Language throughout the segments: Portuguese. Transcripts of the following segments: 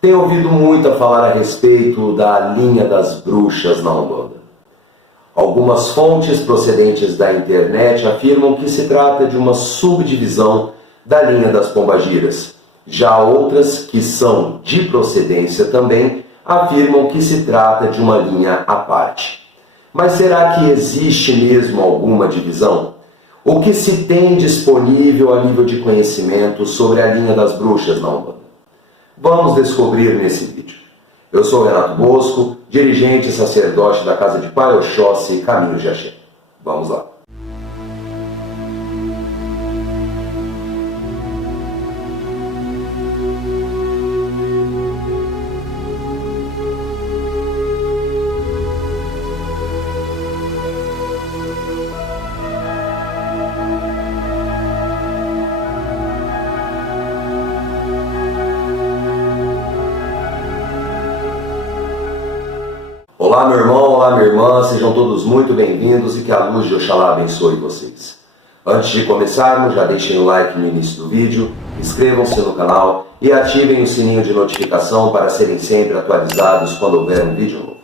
Tenho ouvido muito a falar a respeito da linha das bruxas na Umbanda. Algumas fontes procedentes da internet afirmam que se trata de uma subdivisão da linha das pombagiras. Já outras, que são de procedência também, afirmam que se trata de uma linha à parte. Mas será que existe mesmo alguma divisão? O que se tem disponível a nível de conhecimento sobre a linha das bruxas na Umbanda? Vamos descobrir nesse vídeo. Eu sou Renato Bosco, dirigente e sacerdote da Casa de Pai Oxóssi, Caminho de Axé. Vamos lá. Olá meu irmão, olá minha irmã, sejam todos muito bem-vindos e que a luz de Oxalá abençoe vocês. Antes de começarmos, já deixem o like no início do vídeo, inscrevam-se no canal e ativem o sininho de notificação para serem sempre atualizados quando houver um vídeo novo.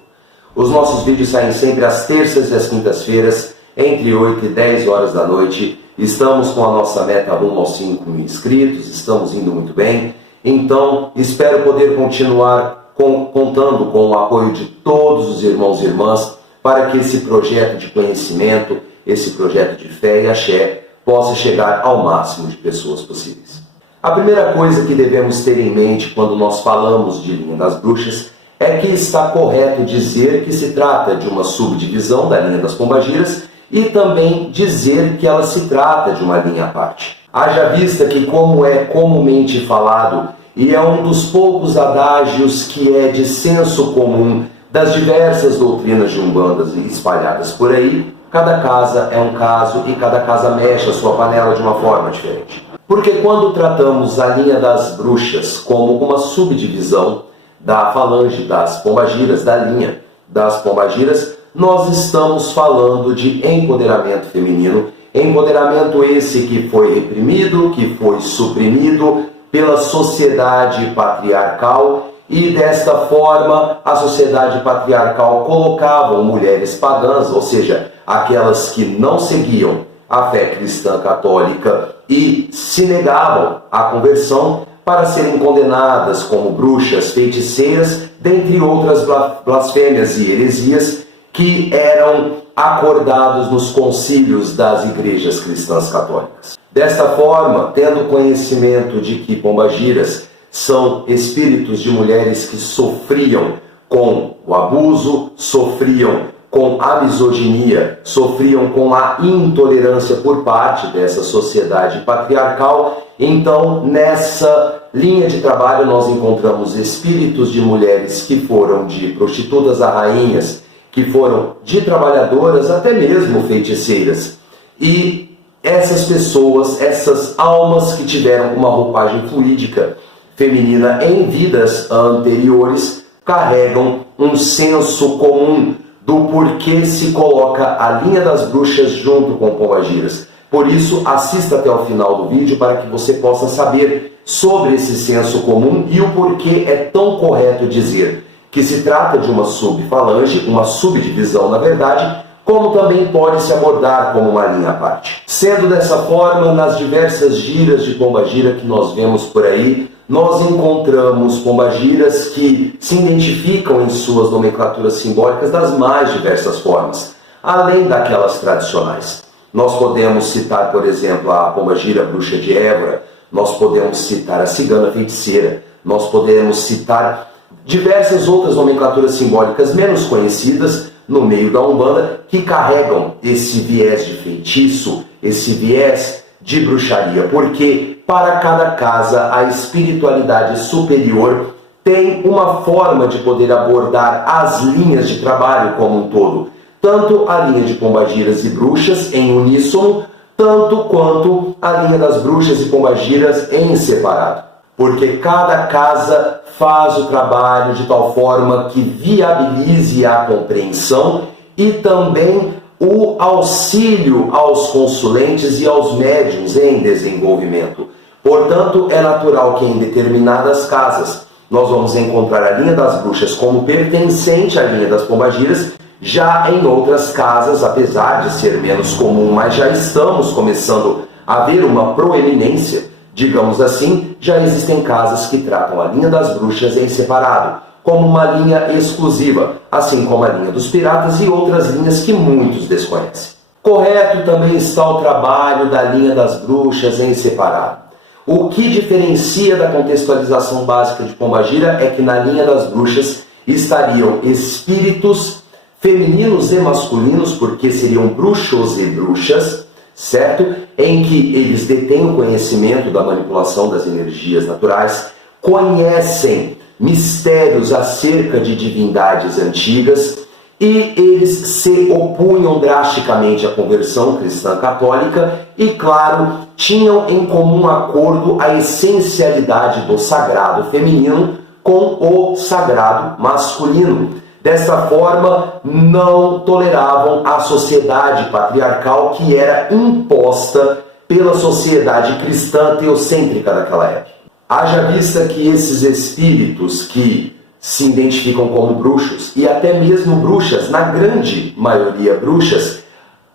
Os nossos vídeos saem sempre às terças e às quintas-feiras, entre 8 e 10 horas da noite. Estamos com a nossa meta rumo aos 5.000 inscritos, estamos indo muito bem, então espero poder continuar contando com o apoio de todos os irmãos e irmãs para que esse projeto de conhecimento, esse projeto de fé e axé possa chegar ao máximo de pessoas possíveis. A primeira coisa que devemos ter em mente quando nós falamos de linha das bruxas é que está correto dizer que se trata de uma subdivisão da linha das pombagiras e também dizer que ela se trata de uma linha à parte. Haja vista que, como é comumente falado, e é um dos poucos adágios que é de senso comum das diversas doutrinas de umbandas espalhadas por aí, cada casa é um caso e cada casa mexe a sua panela de uma forma diferente. Porque quando tratamos a linha das bruxas como uma subdivisão da falange das pombagiras, da linha das pombagiras, nós estamos falando de empoderamento feminino, empoderamento esse que foi reprimido, que foi suprimido pela sociedade patriarcal, e desta forma a sociedade patriarcal colocava mulheres pagãs, ou seja, aquelas que não seguiam a fé cristã católica e se negavam à conversão, para serem condenadas como bruxas, feiticeiras, dentre outras blasfêmias e heresias que eram acordados nos concílios das igrejas cristãs católicas. Desta forma, tendo conhecimento de que pombagiras são espíritos de mulheres que sofriam com o abuso, sofriam com a misoginia, sofriam com a intolerância por parte dessa sociedade patriarcal, então nessa linha de trabalho nós encontramos espíritos de mulheres que foram de prostitutas a rainhas, que foram de trabalhadoras até mesmo feiticeiras. E essas pessoas, essas almas que tiveram uma roupagem fluídica feminina em vidas anteriores, carregam um senso comum do porquê se coloca a linha das bruxas junto com pombagiras. Por isso, assista até o final do vídeo para que você possa saber sobre esse senso comum e o porquê é tão correto dizer que se trata de uma subfalange, uma subdivisão na verdade, como também pode se abordar como uma linha à parte. Sendo dessa forma, nas diversas giras de pombagira que nós vemos por aí, nós encontramos pombagiras que se identificam em suas nomenclaturas simbólicas das mais diversas formas, além daquelas tradicionais. Nós podemos citar, por exemplo, a pombagira bruxa de Évora, nós podemos citar a cigana feiticeira, nós podemos citar diversas outras nomenclaturas simbólicas menos conhecidas no meio da Umbanda, que carregam esse viés de feitiço, esse viés de bruxaria, porque para cada casa a espiritualidade superior tem uma forma de poder abordar as linhas de trabalho como um todo, tanto a linha de pombagiras e bruxas em uníssono, tanto quanto a linha das bruxas e pombagiras em separado. Porque cada casa faz o trabalho de tal forma que viabilize a compreensão e também o auxílio aos consulentes e aos médiuns em desenvolvimento. Portanto, é natural que em determinadas casas nós vamos encontrar a linha das bruxas como pertencente à linha das pombagiras. Já em outras casas, apesar de ser menos comum, mas já estamos começando a ver uma proeminência, digamos assim, já existem casas que tratam a linha das bruxas em separado, como uma linha exclusiva, assim como a linha dos piratas e outras linhas que muitos desconhecem. Correto também está o trabalho da linha das bruxas em separado. O que diferencia da contextualização básica de Pombagira é que na linha das bruxas estariam espíritos femininos e masculinos, porque seriam bruxos e bruxas, certo? Em que eles detêm o conhecimento da manipulação das energias naturais, conhecem mistérios acerca de divindades antigas e eles se opunham drasticamente à conversão cristã católica e, claro, tinham em comum acordo a essencialidade do sagrado feminino com o sagrado masculino. Dessa forma, não toleravam a sociedade patriarcal que era imposta pela sociedade cristã teocêntrica daquela época. Haja vista que esses espíritos que se identificam como bruxos, e até mesmo bruxas, na grande maioria bruxas,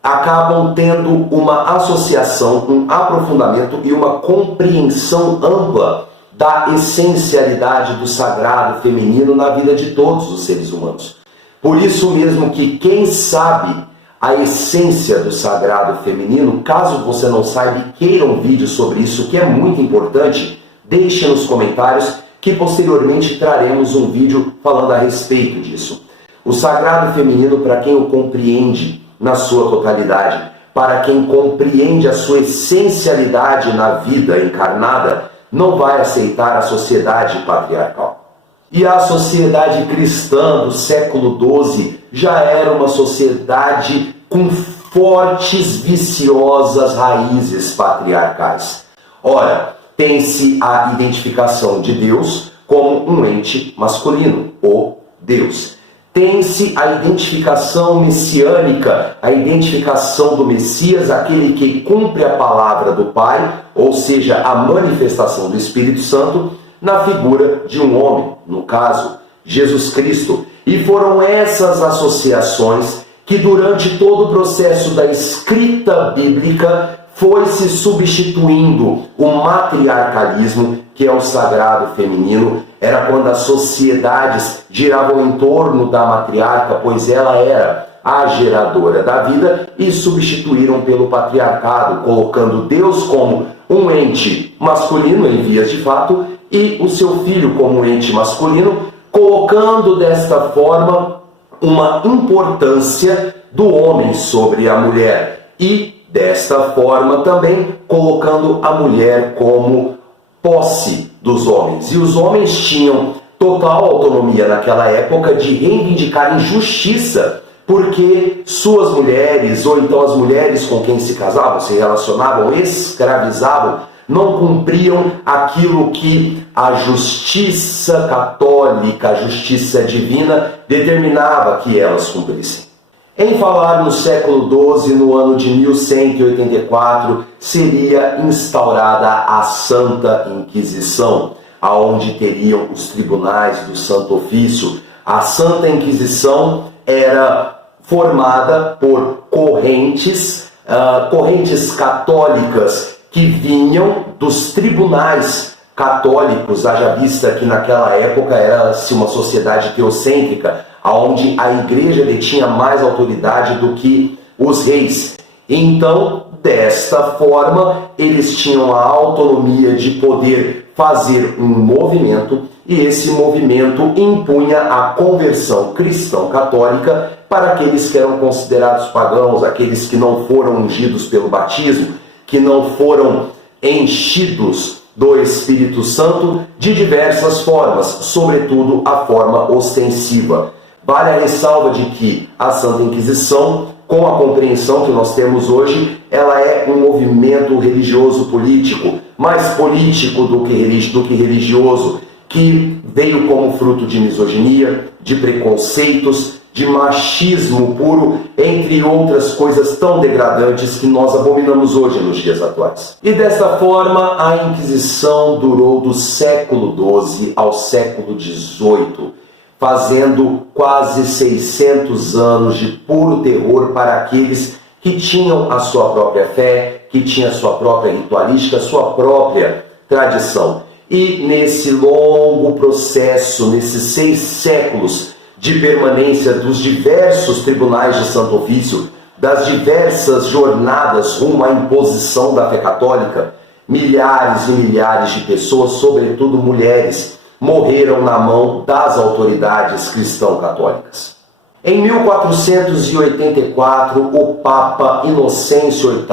acabam tendo uma associação, um aprofundamento e uma compreensão ampla da essencialidade do sagrado feminino na vida de todos os seres humanos. Por isso mesmo que quem sabe a essência do sagrado feminino, caso você não saiba e queira um vídeo sobre isso, que é muito importante, deixe nos comentários que posteriormente traremos um vídeo falando a respeito disso. O sagrado feminino, para quem o compreende na sua totalidade, para quem compreende a sua essencialidade na vida encarnada, não vai aceitar a sociedade patriarcal. E a sociedade cristã do século XII já era uma sociedade com fortes, viciosas raízes patriarcais. Ora, tem-se a identificação de Deus como um ente masculino, o Deus. Tem-se a identificação messiânica, a identificação do Messias, aquele que cumpre a palavra do Pai, ou seja, a manifestação do Espírito Santo, na figura de um homem, no caso, Jesus Cristo. E foram essas associações que durante todo o processo da escrita bíblica foi se substituindo o matriarcalismo, que é o sagrado feminino. Era quando as sociedades giravam em torno da matriarca, pois ela era a geradora da vida, e substituíram pelo patriarcado, colocando Deus como um ente masculino em vias de fato e o seu filho como um ente masculino, colocando desta forma uma importância do homem sobre a mulher e desta forma também colocando a mulher como posse dos homens. E os homens tinham total autonomia naquela época de reivindicarem justiça, porque suas mulheres, ou então as mulheres com quem se casavam, se relacionavam, escravizavam, não cumpriam aquilo que a justiça católica, a justiça divina, determinava que elas cumprissem. Em falar no século XII, no ano de 1184, seria instaurada a Santa Inquisição, aonde teriam os tribunais do Santo Ofício. A Santa Inquisição era formada por correntes católicas que vinham dos tribunais católicos, haja vista que naquela época era-se uma sociedade teocêntrica, onde a igreja detinha mais autoridade do que os reis. Então, desta forma, eles tinham a autonomia de poder fazer um movimento, e esse movimento impunha a conversão cristão-católica para aqueles que eram considerados pagãos, aqueles que não foram ungidos pelo batismo, que não foram enchidos do Espírito Santo de diversas formas, sobretudo a forma ostensiva. Vale a ressalva de que a Santa Inquisição, com a compreensão que nós temos hoje, ela é um movimento religioso-político, mais político do que religioso, que veio como fruto de misoginia, de preconceitos, de machismo puro, entre outras coisas tão degradantes que nós abominamos hoje nos dias atuais. E dessa forma, a Inquisição durou do século XII ao século XVIII, fazendo quase 600 anos de puro terror para aqueles que tinham a sua própria fé, que tinham a sua própria ritualística, a sua própria tradição. E nesse longo processo, nesses 6 séculos de permanência dos diversos tribunais de Santo Ofício, das diversas jornadas rumo à imposição da fé católica, milhares e milhares de pessoas, sobretudo mulheres, morreram na mão das autoridades cristão-católicas. Em 1484, o Papa Inocêncio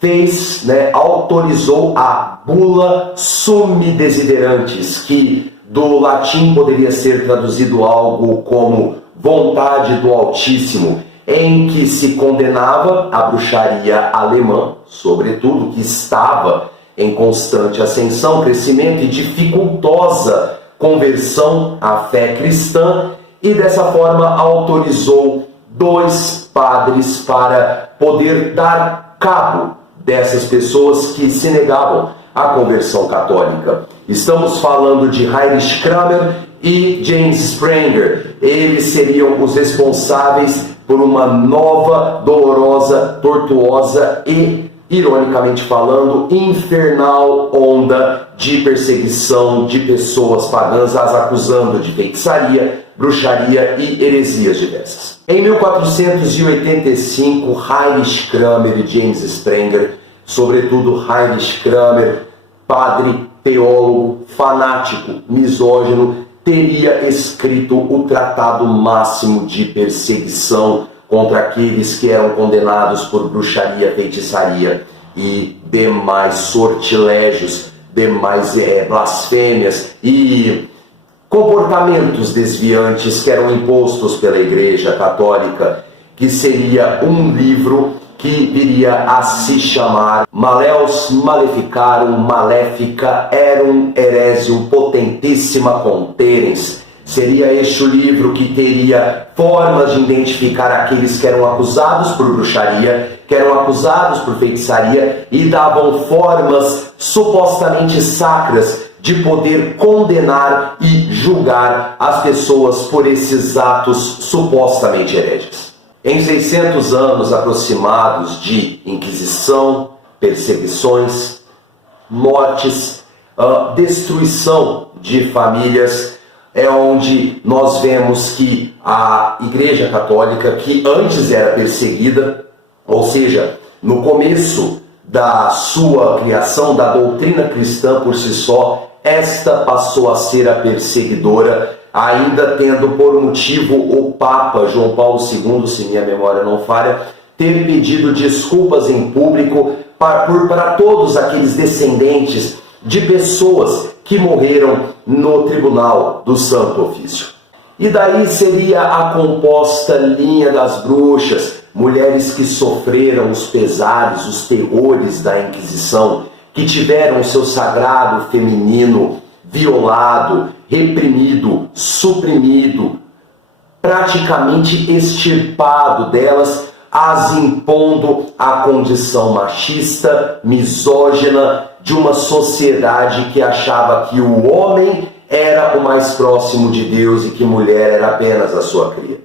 VIII autorizou a Bula Summi Desiderantis, que do latim poderia ser traduzido algo como vontade do Altíssimo, em que se condenava a bruxaria alemã, sobretudo, que estava em constante ascensão, crescimento e dificultosa conversão à fé cristã, e dessa forma autorizou 2 padres para poder dar cabo dessas pessoas que se negavam à conversão católica. Estamos falando de Heinrich Kramer e James Sprenger. Eles seriam os responsáveis por uma nova, dolorosa, tortuosa e, ironicamente falando, infernal onda de perseguição de pessoas pagãs, as acusando de feitiçaria, bruxaria e heresias diversas. Em 1485, Heinrich Kramer e James Sprenger, sobretudo Heinrich Kramer, padre, teólogo, fanático, misógino, teria escrito o tratado máximo de perseguição contra aqueles que eram condenados por bruxaria, feitiçaria e demais sortilégios, demais blasfêmias e comportamentos desviantes que eram impostos pela Igreja Católica, que seria um livro que viria a se chamar Maleus Maleficarum Malefica Erum Heresium Potentissima Conterens. Seria este o livro que teria formas de identificar aqueles que eram acusados por bruxaria, que eram acusados por feitiçaria e davam formas supostamente sacras de poder condenar e julgar as pessoas por esses atos supostamente hereges. Em 600 anos aproximados de Inquisição, perseguições, mortes, destruição de famílias, é onde nós vemos que a Igreja Católica, que antes era perseguida, ou seja, no começo da sua criação, da doutrina cristã por si só, esta passou a ser a perseguidora, ainda tendo por motivo o Papa João Paulo II, se minha memória não falha, ter pedido desculpas em público para todos aqueles descendentes de pessoas que morreram no tribunal do Santo Ofício. E daí seria a composta linha das bruxas, mulheres que sofreram os pesares, os terrores da Inquisição, que tiveram o seu sagrado feminino violado, reprimido, suprimido, praticamente extirpado delas, as impondo a condição machista, misógina, de uma sociedade que achava que o homem era o mais próximo de Deus e que mulher era apenas a sua cria.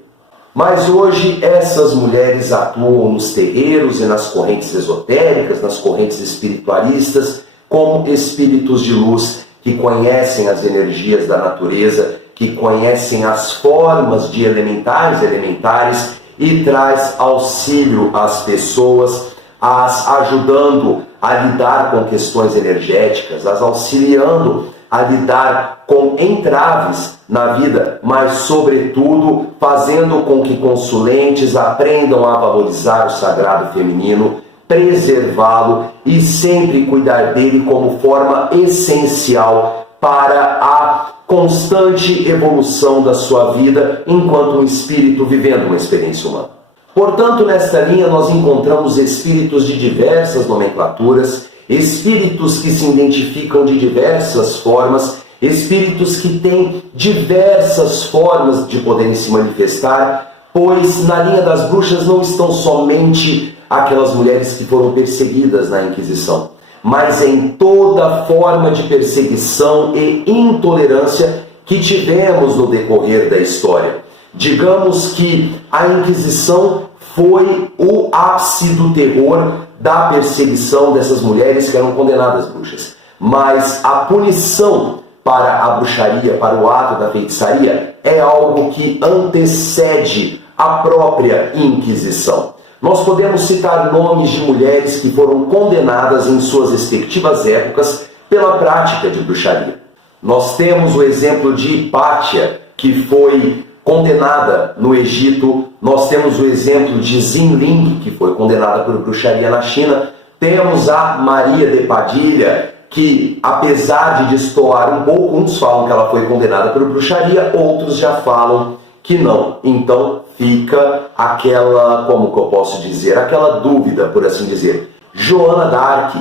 Mas hoje essas mulheres atuam nos terreiros e nas correntes esotéricas, nas correntes espiritualistas, como espíritos de luz que conhecem as energias da natureza, que conhecem as formas de elementares e traz auxílio às pessoas, as ajudando a lidar com questões energéticas, as auxiliando a lidar com entraves na vida, mas sobretudo fazendo com que consulentes aprendam a valorizar o sagrado feminino, preservá-lo e sempre cuidar dele como forma essencial para a constante evolução da sua vida enquanto um espírito vivendo uma experiência humana. Portanto, nesta linha nós encontramos espíritos de diversas nomenclaturas, espíritos que se identificam de diversas formas espíritos que têm diversas formas de poderem se manifestar, pois na linha das bruxas não estão somente aquelas mulheres que foram perseguidas na Inquisição, mas em toda forma de perseguição e intolerância que tivemos no decorrer da história. Digamos que a Inquisição foi o ápice do terror da perseguição dessas mulheres que eram condenadas bruxas. Mas a punição para a bruxaria, para o ato da feitiçaria, é algo que antecede a própria Inquisição. Nós podemos citar nomes de mulheres que foram condenadas em suas respectivas épocas pela prática de bruxaria. Nós temos o exemplo de Hipátia, que foi condenada no Egito. Nós temos o exemplo de Zinling, que foi condenada por bruxaria na China. Temos a Maria de Padilha, que apesar de destoar um pouco, uns falam que ela foi condenada por bruxaria, outros já falam que não. Então fica aquela, como que eu posso dizer, aquela dúvida, por assim dizer. Joana d'Arc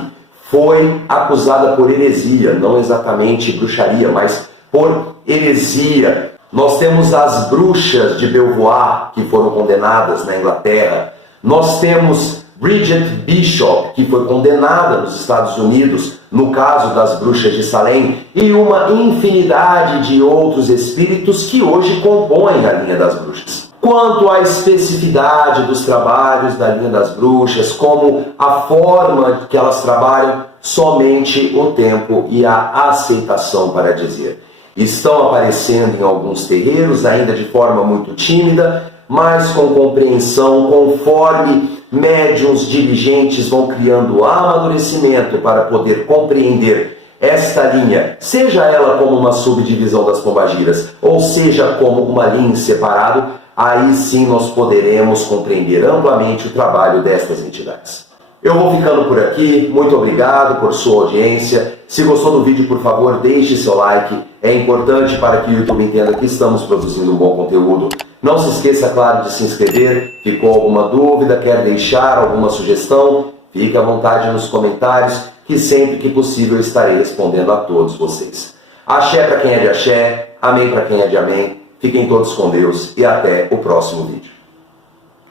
foi acusada por heresia, não exatamente bruxaria, mas por heresia. Nós temos as bruxas de Belvoir, que foram condenadas na Inglaterra. Nós temos Bridget Bishop, que foi condenada nos Estados Unidos, no caso das bruxas de Salem, e uma infinidade de outros espíritos que hoje compõem a linha das bruxas. Quanto à especificidade dos trabalhos da linha das bruxas, como a forma que elas trabalham, somente o tempo e a aceitação para dizer. Estão aparecendo em alguns terreiros, ainda de forma muito tímida, mas com compreensão, conforme médiuns diligentes vão criando amadurecimento para poder compreender esta linha, seja ela como uma subdivisão das pombagiras, ou seja como uma linha em separado, aí sim nós poderemos compreender amplamente o trabalho destas entidades. Eu vou ficando por aqui, muito obrigado por sua audiência. Se gostou do vídeo, por favor, deixe seu like. É importante para que o YouTube entenda que estamos produzindo um bom conteúdo. Não se esqueça, claro, de se inscrever. Ficou alguma dúvida, quer deixar alguma sugestão? Fique à vontade nos comentários, que sempre que possível estarei respondendo a todos vocês. Axé para quem é de axé, amém para quem é de amém. Fiquem todos com Deus e até o próximo vídeo.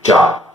Tchau!